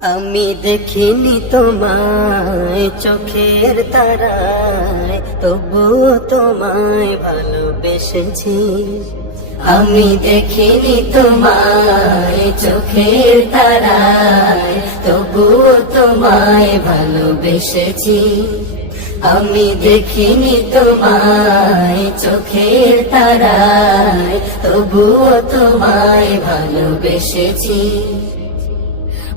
আমি দেখিনি তোমায় চোখের তারায়, তবুও তোমায় ভালোবেসেছি। আমি দেখিনি তোমায় চোখের তারায়, তবুও তোমায় ভালোবেসেছি। আমি দেখিনি তোমায় চোখের তারায়, তবুও তোমায় ভালোবেসেছি।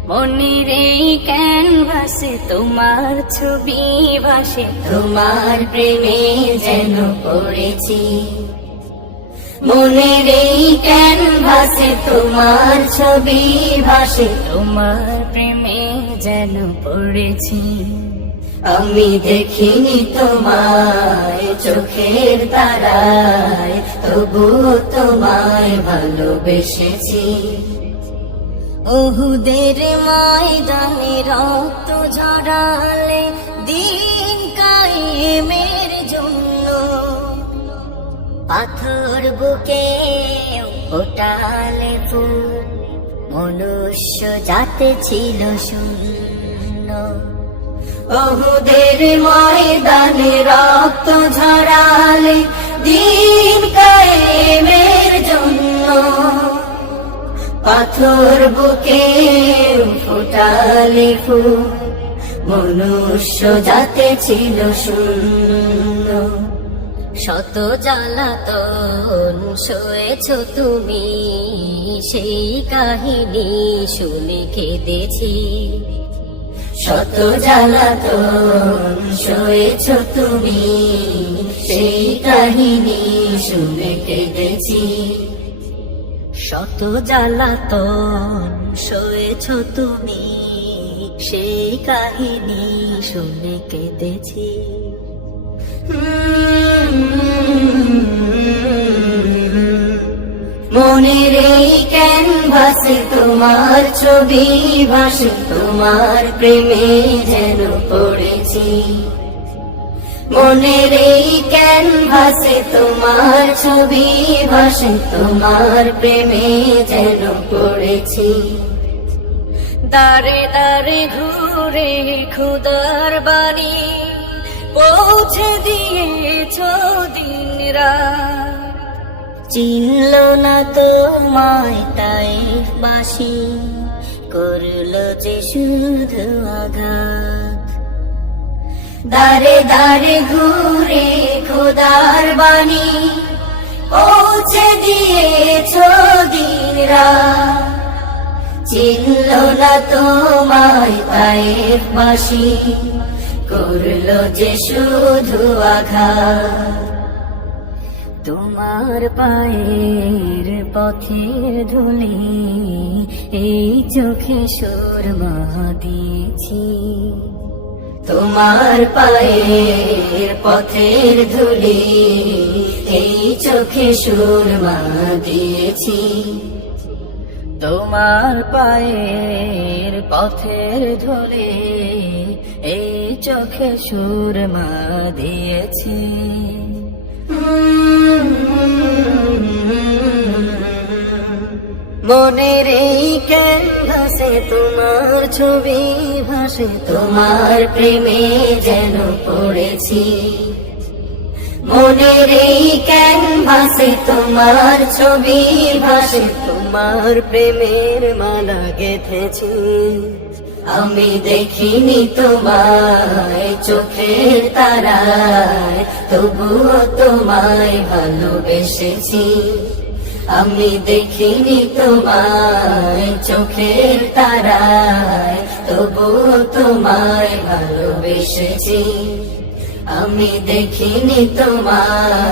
মনের এই ক্যানভাসে তোমার ছবি ভাসে, তোমার প্রেমে যেন পড়েছি। মনের এই ক্যানভাসে তোমার ছবি ভাসে, তোমার প্রেমে যেন পড়েছি। আমি দেখিনি তোমায় চোখের তারায়, তবুও তোমায় ভালোবেসেছি। ওহুদের ময়দানে রক্ত ঝরালে দিন কায়েমের জন্য, পাথর বুকে ফোটালে ফুল, মনুষ্য জাতে ছিল শূন্য। ওহুদের ময়দানে রক্ত ঝরালে দিন কায়েমের জন্য, পাথর বুকে ফোটালে ফুল, মনুষ্য জাতে ছিল শূন্য। শত জ্বালাতন সয়েছ তুমি, সেই কাহিনী শুনে কেঁদেছি। শত জ্বালাতন সয়েছ তুমি, সেই কাহিনী শুনে কেঁদেছি। শত জ্বালাতন সয়েছ তুমি, সেই কাহিনী শুনে কেঁদেছি। মনের এই ক্যানভাসে তোমার ছবি ভাসে, তোমার প্রেমে যেন পড়েছি। মনের এই ক্যানভাসে তোমার ছবি ভাসে, তোমার প্রেমে যেন পড়েছি। দারে দারে ঘুরে খুদার বাণী পৌঁছে দিয়েছ দিন রাত, চিনল না তোমায় তায়েফ বাসী, করল যে শুধু আঘাত। দারে দারে ঘুরে খোদার বাণী পৌঁছে দিয়েছ দিন রাত, চিনল না তোমায় তায়েফ বাসী, করল যে শুধু আঘাত। তোমার পায়ের পথের ধুলি এই চোখে সুরমা দিয়েছি। তোমার পায়ের পথের ধুলি এই চোখে সুরমা দিয়েছি। তোমার পায়ের পথের ধুলি এই চোখে সুরমা দিয়েছি। মনের এই ক্যানভাসে তোমার ছবি ভাসে, তোমার প্রেমে যেন পড়েছি। মনের এই ক্যানভাসে তোমার ছবি ভাসে, তোমার প্রেমের মালা গেঁথেছি। আমি দেখিনি তোমায় চোখের তারায়, তবুও তোমায় ভালোবেসেছি। আমি দেখিনি তোমায় চোখের তারায়, তবুও তোমায় ভালোবেসেছি। আমি দেখিনি তোমায়